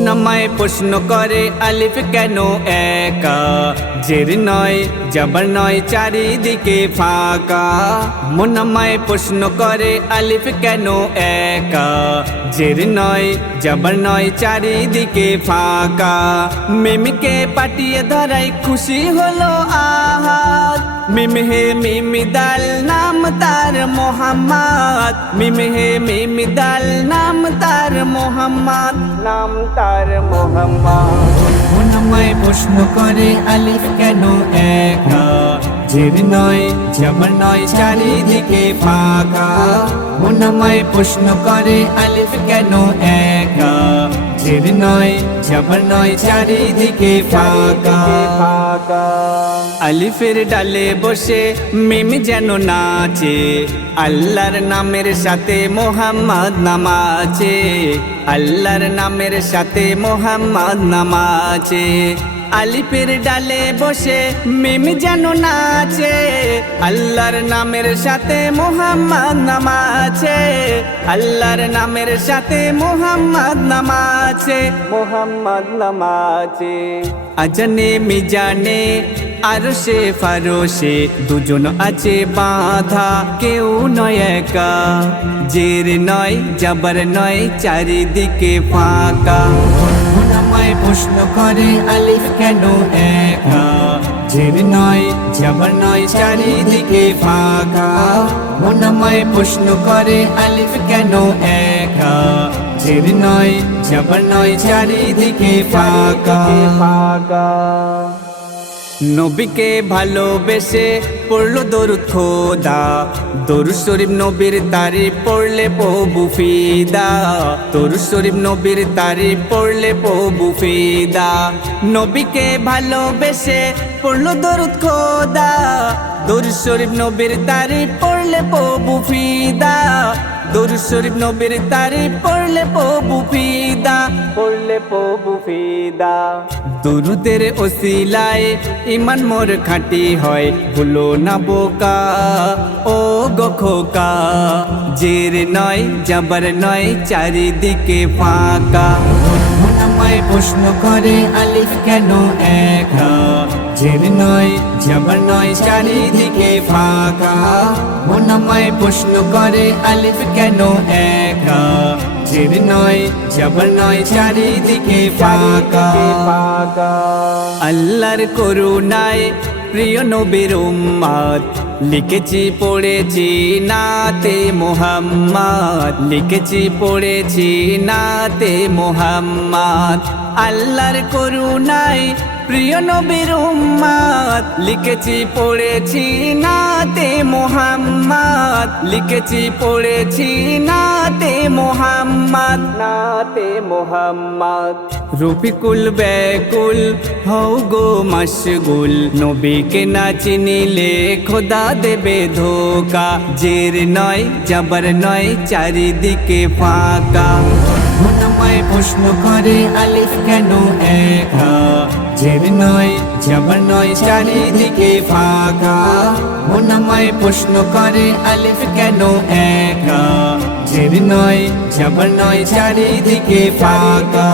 মন আমায় প্রশ্ন করে আলিফ কেন একা, জের নয় জবর নয় চারিদিকে ফাঁকা। মন আমায় প্রশ্ন করে আলিফ কেন একা, জের নয় জবর নয় চারিদিকে ফাঁকা। মিমকে পাঠিয়ে ধরাই খুশি হলো আহাদ, মিম হে মিম দাল নাম তার মোহাম্মদ, মিম হে মিম দাল নাম তার মোহাম্মদ, নাম তার মোহাম্মদ। মন আমায় প্রশ্ন করে আলিফ কেন একা, জের নয় জবর নয় চারিদিকে ফাঁকা। মন আমায় প্রশ্ন করে আলিফ কেন একা, জের নয় জবর নয় চারিদিকে ফাঁকা। আলিফের ডালে বসে মিম যেন নাচে, আল্লাহর নামের সাথে মোহাম্মদ নাম আছে, আল্লাহর নামের সাথে মোহাম্মদ নাম আছে। আলিফের ডালে বসে মিম যেন নাচে, আল্লাহর নামের সাথে মোহাম্মদ নাম আছে, আল্লাহর নামের সাথে মোহাম্মদ নাম আছে, মোহাম্মদ নাম আছে। আজানে মিজানে আরশে ফারশে দুজন আছে বাঁধা, কেউ নয় একা, জের নয় জবর নয় চারিদিকে ফাঁকা। মন আমায় প্রশ্ন করে আলিফ কেন একা, জের নয় জবর নয় চারিদিকে ফাঁকা। মন আমায় প্রশ্ন করে আলিফ কেন একা, জের নয় জবর নয় চারিদিকে ফাঁকা। নবীকে ভালোবেসে পড়লো দরুদ খোদা, দরুদ শরীফ নবীর তারিফ পড়লে প্রভু ফিদা, দরুদ শরীফ নবীর তারিফ পড়লে প্রভু ফিদা। নবীকে ভালোবেসে পড়লো দরুদ খোদা, দরুদ শরীফ নবীর তারিফ পড়লে প্রভু ফিদা, দরুদ শরীফ নবীর তারিফ পড়লে প্রভু ফিদা, পড়লে প্রভু ফিদা। দরুদের ওসিলায় ইমান মোর খাঁটি হয়, ভুলো না বোকা ও গো খোকা, জের নয় জবর নয় চারিদিকে ফাঁকা। মন আমায় প্রশ্ন করে আলিফ কেন একা, জের নয় জবর নয় চারিদিকে ফাঁকা। মন আমায় প্রশ্ন করে আলিফ কেন একা, জের নয় জবর নয় চারিদিকে ফাঁকা। আল্লাহর করুণায় প্রিয় নবীর উম্মত, লিখেছি পড়েছি নাতে মোহাম্মদ, লিখেছি পড়েছি নাতে মোহাম্মদ। আল্লাহর করুণায় প্রিয় নবীর উম্মত, লিখেছি পড়েছি নাতে মোহাম্মদ, লিখেছি পড়েছি নাতে মোহাম্মদ, নাতে মোহাম্মদ। রফিকুল ব্যাকুল হও গো মশগুল, নবীকে না চিনিলে খোদা দেবে ধোকা, জের নয় জবর নয় চারিদিকে ফাঁকা। মন আমায় প্রশ্ন করে আলিফ কেন একা, জের নয় জবর নয় চারিদিকে ফাঁকা। মন আমায় প্রশ্ন করে আলিফ কেন একা, জের নয় জবর নয় চারিদিকে ফাঁকা।